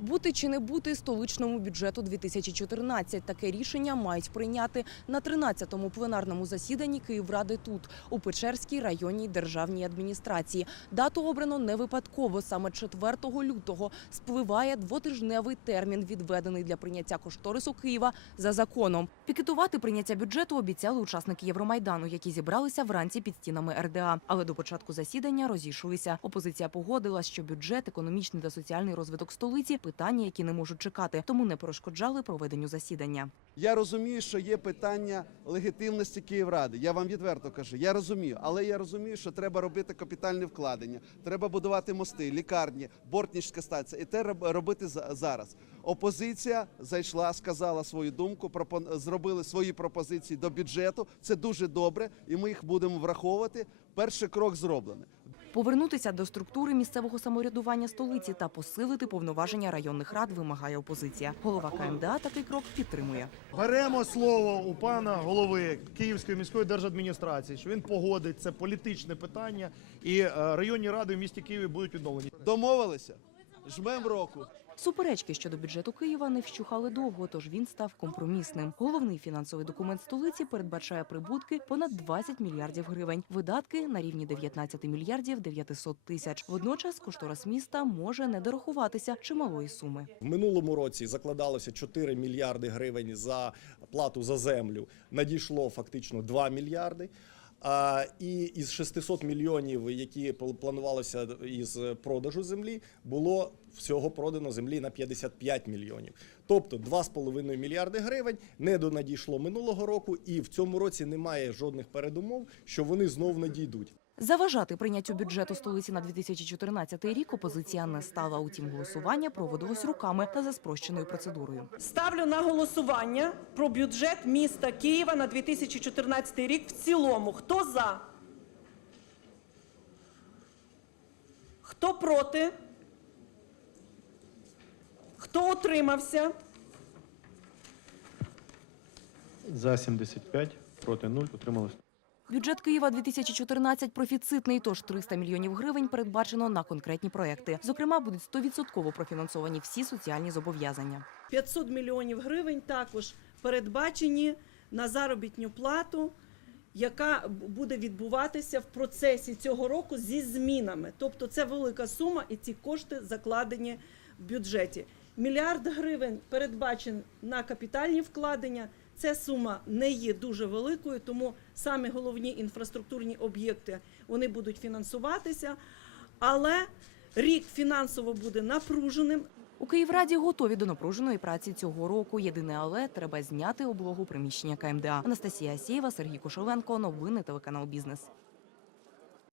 Бути чи не бути столичному бюджету 2014. Таке рішення мають прийняти на 13-му пленарному засіданні Київради тут, у Печерській районній державній адміністрації. Дату обрано не випадково. Саме 4 лютого спливає двотижневий термін, відведений для прийняття кошторису Києва за законом. Пікетувати прийняття бюджету обіцяли учасники Євромайдану, які зібралися вранці під стінами РДА. Але до початку засідання розійшлися. Опозиція погодила, що бюджет, економічний та соціальний розвиток столиці питання, які не можуть чекати, тому не перешкоджали проведенню засідання. Я розумію, що є питання легітимності Київради. Я вам відверто кажу, я розумію, але я розумію, що треба робити капітальні вкладення, треба будувати мости, лікарні, бортнічська стація. І те роб- робити за- зараз. Опозиція зайшла, сказала свою думку, зробили свої пропозиції до бюджету. Це дуже добре, і ми їх будемо враховувати. Перший крок зроблений. Повернутися до структури місцевого самоврядування столиці та посилити повноваження районних рад вимагає опозиція. Голова КМДА такий крок підтримує. Беремо слово у пана голови Київської міської держадміністрації, що він погодить це політичне питання, і е, районні ради в місті Києві будуть відновлені. Домовилися? Жмем року. Суперечки щодо бюджету Києва не вщухали довго, тож він став компромісним. Головний фінансовий документ столиці передбачає прибутки понад 20 мільярдів гривень, видатки на рівні 19 мільярдів 900 тисяч. Водночас кошторис міста може не дорахуватися чималої суми. В минулому році закладалося 4 мільярди гривень за плату за землю. Надійшло фактично 2 мільярди. А, і із 600 мільйонів, які пл- планувалося із продажу землі, було всього продано землі на 55 мільйонів. Тобто 2,5 мільярди гривень не донадійшло минулого року, і в цьому році немає жодних передумов, що вони знов надійдуть. Заважати прийняттю бюджету столиці на 2014 рік опозиція не стала. Утім, голосування проводилось руками та за спрощеною процедурою. Ставлю на голосування про бюджет міста Києва на 2014 рік в цілому. Хто за? Хто проти? Хто утримався? За 75, проти 0, утрималось Бюджет Києва 2014 профіцитний, тож 300 мільйонів гривень передбачено на конкретні проекти. Зокрема, будуть 100% профінансовані всі соціальні зобов'язання. 500 мільйонів гривень також передбачені на заробітну плату, яка буде відбуватися в процесі цього року зі змінами. Тобто це велика сума, і ці кошти закладені в бюджеті. Мільярд гривень передбачен на капітальні вкладення. Ця сума не є дуже великою, тому самі головні інфраструктурні об'єкти вони будуть фінансуватися. Але рік фінансово буде напруженим. У Київраді готові до напруженої праці цього року. Єдине, але треба зняти облогу приміщення КМДА. Анастасія Асєєва, Сергій Кошеленко. Новини телеканал Бізнес.